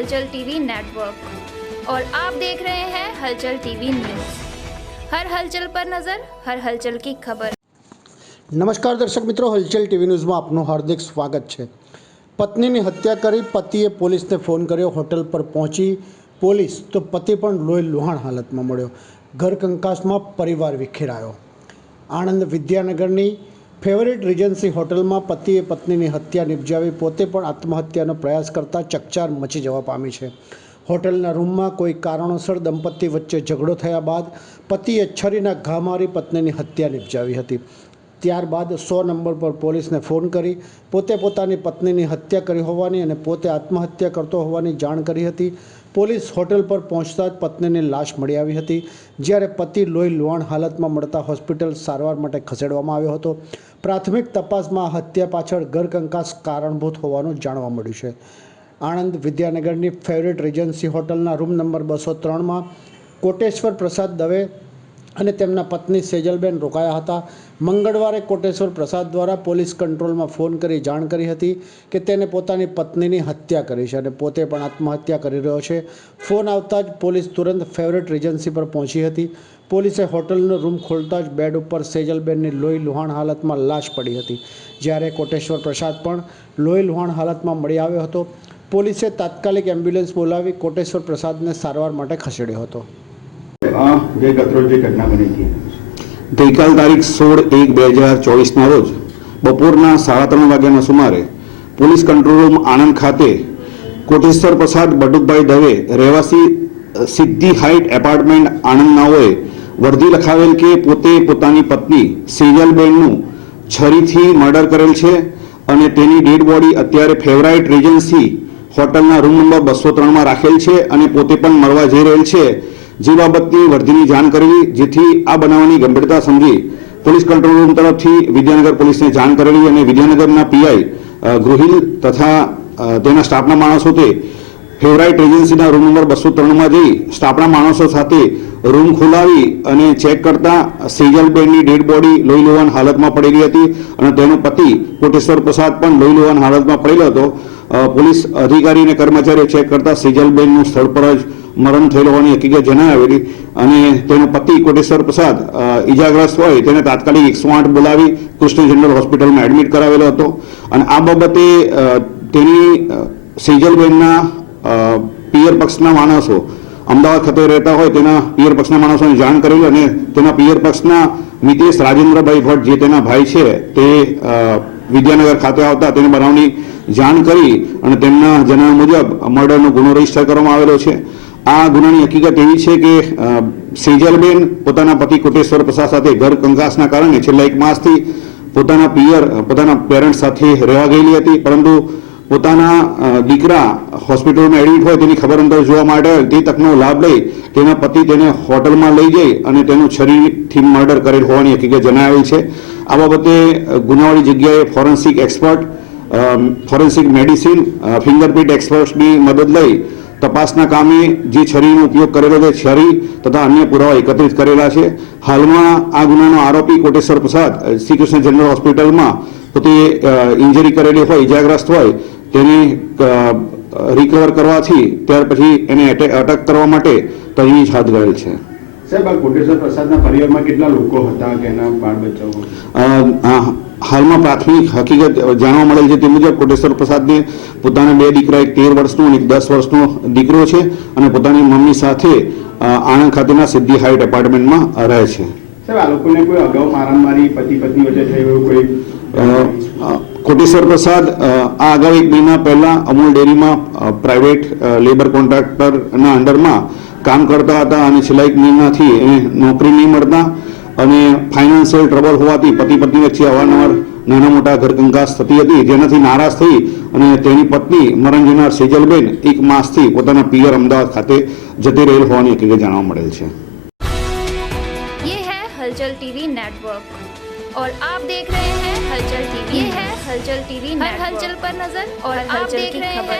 हलचल TV network और आप देख रहे हैं हलचल टीवी न्यूज़। हर हलचल पर नज़र, हर हलचल की खबर। नमस्कार दर्शक मित्रों, हलचल टीवी न्यूज़માં આપનું હાર્દિક સ્વાગત છે। પત્નીની હત્યા કરી પતિએ પોલીસને ફોન કર્યો। હોટલ પર પહોંચી પોલીસ તો પતિ પણ લોહી લુહાણ હાલતમાં મળ્યો। ઘર કંકાસમાં પરિવાર વિખેરાયો। આણંદ વિદ્યાનગરની ફેવરિટ રીજન્સી હોટલમાં પતિએ પત્નીની હત્યા નિપજાવી પોતે પણ આત્મહત્યાનો પ્રયાસ કરતા ચકચાર મચી જવા પામી છે। હોટલના રૂમમાં કોઈ કારણોસર દંપતી વચ્ચે ઝઘડો થયા બાદ પતિએ છરીના ઘા મારી પત્નીની હત્યા નિપજાવી હતી। ત્યારબાદ 100 નંબર પર પોલીસને ફોન કરી પોતે પોતાની પત્નીની હત્યા કરી હોવાની અને પોતે આત્મહત્યા કરતો હોવાની જાણ કરી હતી। પોલીસ હોટલ પર પહોંચતા જ પત્નીની લાશ મળી આવી હતી, જ્યારે પતિ લોહી લુહાણ હાલતમાં મળતા હોસ્પિટલ સારવાર માટે ખસેડવામાં આવ્યો હતો। પ્રાથમિક તપાસમાં આ હત્યા પાછળ ઘરકંકાસ કારણભૂત હોવાનું જાણવા મળ્યું છે। આણંદ વિદ્યાનગરની ફેવરિટ રીજન્સી હોટલના રૂમ નંબર 203માં કોટેશ્વર પ્રસાદ દવે અને તેમના પત્ની સેજલબેન રોકાયા હતા। મંગળવારે કોટેશ્વર પ્રસાદ દ્વારા પોલીસ કંટ્રોલમાં ફોન કરી જાણ કરી હતી કે તેને પોતાની પત્નીની હત્યા કરી છે અને પોતે પણ આત્મહત્યા કરી રહ્યો છે। ફોન આવતા જ પોલીસ તુરંત ફેવરિટ રીજન્સી પર પહોંચી હતી। પોલીસે હોટલનો રૂમ ખોલતા જ બેડ ઉપર સેજલબેનની લોહી લુહાણ હાલતમાં લાશ પડી હતી, જ્યારે કોટેશ્વર પ્રસાદ પણ લોહી લુહાણ હાલતમાં મળી આવ્યો હતો। પોલીસે તાત્કાલિક એમ્બ્યુલન્સ બોલાવી કોટેશ્વર પ્રસાદને સારવાર માટે ખસેડ્યો હતો। ગઈકાલ તારીખ 16/1/2024ના રોજ બપોરના 3:30 વાગ્યાના સુમારે પોલીસ કંટ્રોલ રૂમ આણંદ ખાતે કોટેશ્વર પ્રસાદ બટુકભાઈ દવે રહેવાસી સિદ્ધિ હાઇટ એપાર્ટમેન્ટ આણંદ નાઓએ વર્દી લખાવેલ કે પોતે પોતાની પત્ની સેજલબેનનું છરીથી મર્ડર કરેલ છે અને તેની ડેડ બોડી અત્યારે ફેવરાઇટ રીજન્સી હોટલના રૂમ નંબર 203માં રાખેલ છે અને પોતે પણ મરવા જઈ રહેલ છે, જે બાબતની વર્દીની જાણ કરેલી। જેથી આ બનાવની ગંભીરતા સમજી પોલીસ કંટ્રોલ રૂમ તરફથી વિદ્યાનગર પોલીસને જાણ કરેલી અને વિદ્યાનગરના પીઆઈ ગૃહિલ તથા તેના સ્ટાફના માણસો તે ફેવરાઇટ એજન્સીના રૂમ નંબર 203માં જઈ સ્ટાફના માણસો સાથે રૂમ ખોલાવી અને ચેક કરતા સેજલબેનની ડેડ બોડી લોહી લુહાણ હાલતમાં પડેલી હતી અને તેનો પતિ કોટેશ્વર પ્રસાદ પણ લોહી લુહાણ હાલતમાં પડેલો હતો। પોલીસ અધિકારી અને કર્મચારીઓ ચેક કરતા સેજલબેનનું સ્થળ પર જ મરણ થયેલ હોવાની હકીકત જણાવેલી અને તેનો પતિ કોટેશ્વર પ્રસાદ ઈજાગ્રસ્ત હોય તેને તાત્કાલિક 108 બોલાવી કૃષ્ણ જનરલ હોસ્પિટલમાં એડમિટ કરાવેલો હતો અને આ બાબતે તેની સેજલબેનના પિયર પક્ષના માણસો અમદાવાદ ખાતે રહેતા હોય તેના પિયર પક્ષના માણસોને જાણ કરેલી અને તેના પિયર પક્ષના મિતેશ રાજેન્દ્રભાઈ ભટ્ટ જે તેના ભાઈ છે તે વિદ્યાનગર ખાતે આવતા તેને બનાવની જાણ કરી અને તેમના જણાવ્યા મુજબ મર્ડરનો ગુનો રજીસ્ટર કરવામાં આવેલો છે। આ ગુનાની હકીકત એવી છે કે સેજલબેન પોતાના પતિ કોટેશ્વર પ્રસાદ સાથે ઘર કંકાસના કારણે છેલ્લા 1 માસથી પોતાના પેરેન્ટ્સ સાથે રહેવા ગયેલી હતી, પરંતુ પોતાના દીકરા હોસ્પિટલમાં એડમિટ હોય તેની ખબર અંતર જોવા માટે તે તકનો લાભ લઈ તેના પતિ તેને હોટલમાં લઈ જઈ અને તેનું છરીથી મર્ડર કરેલ હોવાની હકીકત જણાવેલ છે। આ બાબતે ગુનાવાળી જગ્યાએ forensic expert, forensic medicine, fingerprint એક્સપર્ટ્સની મદદ લઈ તપાસના કામે જે છરીનો ઉપયોગ કરેલો છે છરી તથા અન્ય પુરાવા એકત્રિત કરેલા છે। હાલમાં આ ગુનાનો આરોપી કોટેશ્વર પ્રસાદ શ્રી કૃષ્ણ જનરલ હોસ્પિટલમાં પોતે ઇન્જરી કરેલી હોય, ઇજાગ્રસ્ત હોય તેને રિકવર કરવાથી ત્યાર પછી એને અટક કરવા માટે તજવીજ હાથ ધરેલ છે। સાહેબ, આ કોટેશ્વર પ્રસાદના પરિવારમાં કેટલા લોકો હતા કે એના બાળ બચ્ચાઓ? હાલમાં પ્રાથમિક હકીકત જાણવા મળેલ છે તે મુજબ કોટેશ્વર પ્રસાદને પોતાના 2 દીકરા, એક 13 વર્ષનો અને એક 10 વર્ષનો દીકરો છે અને પોતાની મમ્મી સાથે આણંદ ખાતેના સિદ્ધિ હાઇટ એપાર્ટમેન્ટમાં રહે છે। સાહેબ, આ લોકોને કોઈ અગાઉ મારામારી પતિ પત્ની વચ્ચે થઈ એવું કોઈ? કોટેશ્વર પ્રસાદ આ અગાઉ 1 મહિના પહેલા અમૂલ ડેરીમાં પ્રાઇવેટ લેબર કોન્ટ્રાક્ટરના અંડરમાં કામ કરતા હતા અને છેલ્લા 1 મહિનાથી એને નોકરી નહીં મળતા અને ફાઇનાન્શિયલ ટ્રબલ હોવાથી પતિ પત્ની વચ્ચે અવારનવાર નાના મોટા ઘરકંકાસ થતી હતી, જેનાથી નારાજ થઈ અને તેની પત્ની મરણ જનાર સેજલબેન 1 માસથી પોતાના પિયર અમદાવાદ ખાતે જતી રહેલ હોવાની હકીકત જાણવા મળેલ છે। ये है हलचल टीवी नेटवर्क और आप देख रहे हैं हलचल टीवी। ये है हलचल टीवी, हर हलचल पर नजर और आप देख रहे हैं